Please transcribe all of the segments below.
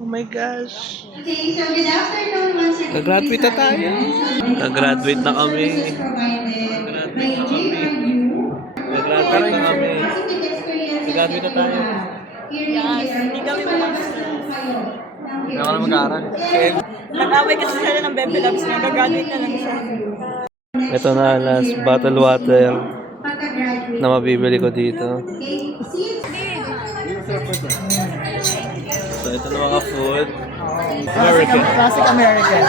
Oh my gosh. Okay, so good afternoon once again. Nag-graduate na tayo. Nag-graduate na kami. Nag-graduate na kami. Nag-graduate na tayo. Yes, hindi kami Hindi ako na mag-aaral. Nag-away kasi sila ng Bebe Labs, nag-graduate na lang siya. Ito na last bottle water na mabibili ko dito. So ito na mga food. American. Classic American.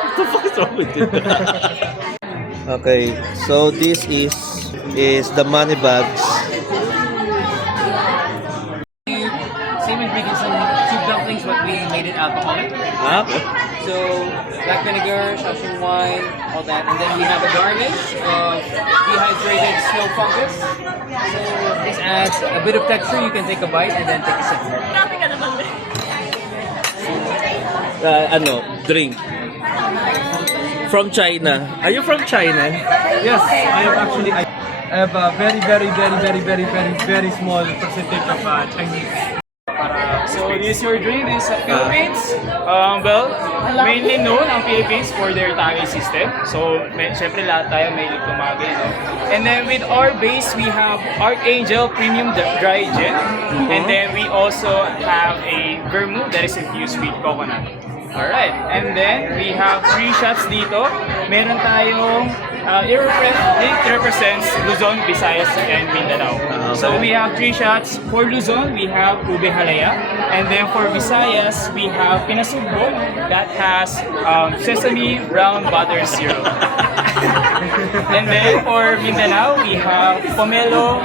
What the fuck is wrong with you? Okay, so this is the money bags. Same ingredients in soup dumplings, but we made it alcoholic. Okay. So black vinegar, Shaoxing wine, all that, and then we have a garnish of dehydrated snow fungus. So this adds a bit of texture. You can take a bite and then take a sip. Grabe ka naman din. Drink. From China. Are you from China? Yes, I am actually. I have a very small percentage of Chinese. So this your drink is Philippines. Well, mainly known ang Philippines for their tangy system. So, syempre lahat tayo may tumagi, no? And then with our base, we have Archangel Premium Dry Gin. And then we also have a vermouth that is infused with coconut. Alright, and then we have 3 shots dito. Meron tayong it represents Luzon, Visayas, and Mindanao. So we have 3 shots. For Luzon, we have Ube Halaya. And then for Visayas, we have Pinasugbo that has sesame brown butter syrup. And then for Mindanao, we have Pomelo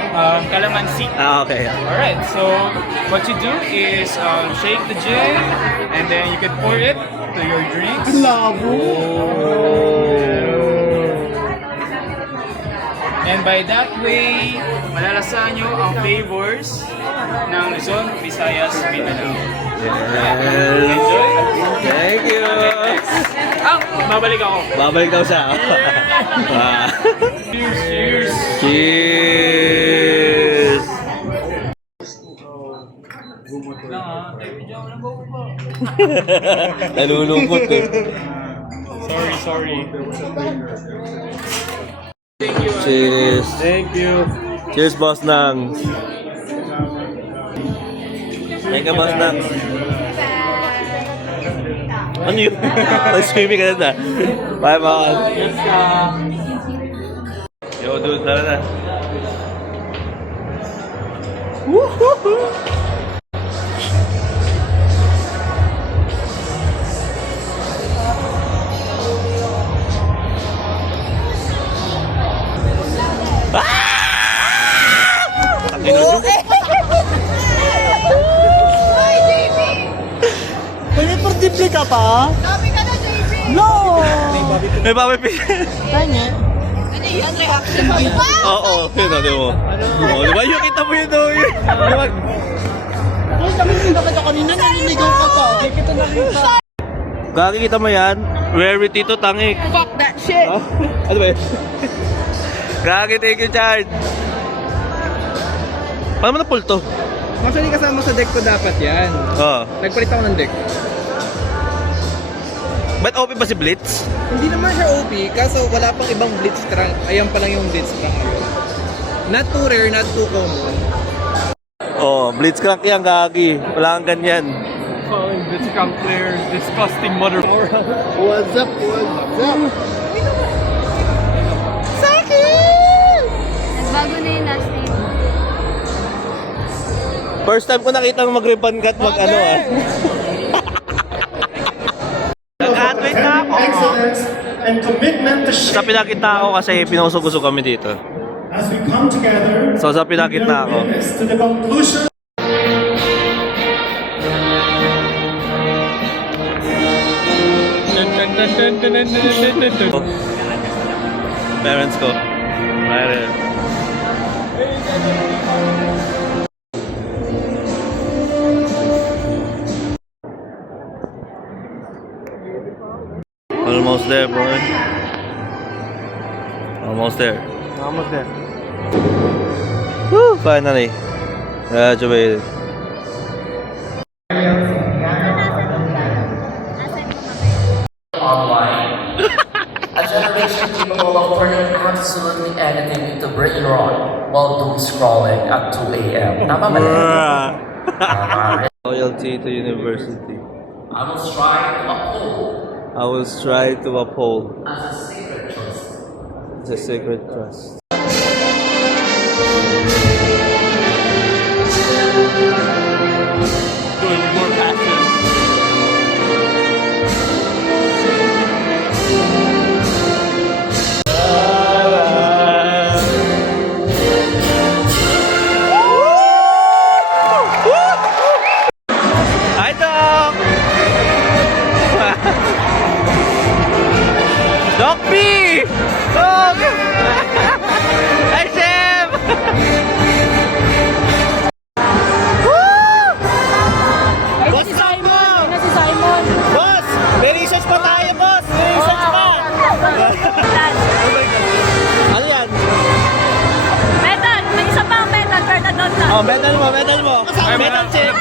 Calamansi. Okay. Alright, so what you do is shake the gin and then you can pour it to your drinks. And by that way, malalasahan nyo ang flavors ng Luzon, Visayas, Mindanao. Yes. Enjoy! Thank you. Babalik ako. Babalik daw siya. Cheers! Cheers! Cheers! Nalulungkot eh. Sorry. Cheers. Thank you. Cheers, Boss Nang. Thank you, Boss Nang. Ano yun? Swimming ka na. Bye, Boss. Yo, dude, tara na. Woohoo! Pwede ka pa? Dami ka na, JB! No! May Bobby Kanya? Ano yan? Reaction mo? Oo, yun o, di mo. Oo, di ba? Yung kita mo yun o. Di ba? Ay, kami hindi ka kanina, naliligaw ka pa. Hindi kita nakita. Kakikita mo yan? Where with Tito Tangik? Fuck that shit! Oh? Ano ba yun? Gagi, thank you, Chard. Paano mo na-pull to? Actually, kasama sa deck ko dapat yan. Oo. Nagpalit ako ng deck. Ba't OP ba si Blitz? Hindi naman siya OP, kaso wala pang ibang blitz trunk. Ayan pa lang yung blitz trunk ngayon. Not too rare, not too common. Oh, Blitzcrank yan, Gagi. Wala kang ganyan. Calling this clear, disgusting mother. What's up? Bago na yung last name. First time ko nakita mag-ribbon cut mag-ano ah. Nag-graduate na ako. Excellence and commitment to Sa shape pinakita ako kasi pinusog-usog kami dito. as we come together. So sa pinakita ako. To the conclusion. Parents ko. Mayroon. Almost there, boy. Almost there. Almost there. Woo! Finally. Graduated. Online. A generation capable of turning absolutely anything into brain rot while doom scrolling at 2 a.m. Tama ba? Tama. Loyalty to university. I will strive to uphold I will strive to uphold as a sacred trust. the sacred trust. Doing more passion. Hi, Doc! Doc B! Doc! Hi, Chef! Boss, Simon! Si Simon. Boss! May research pa tayo, boss! May research pa! Ano yan? Metal! May isa pang metal, Bernadette na. Oh, medal mo, medal mo. Medal check.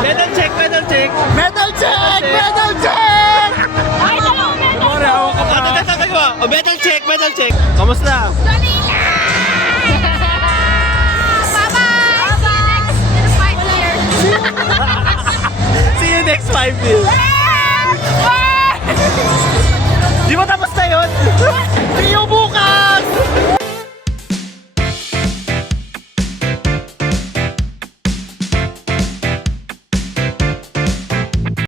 Medal check, medal check. Medal check! Medal check! Ay, dalawang metal! Pare, hawak ka pa. Tatagtag mo. Oh, medal check, medal check. Kamusta? See you next 5 years. Di ba tapos na yun?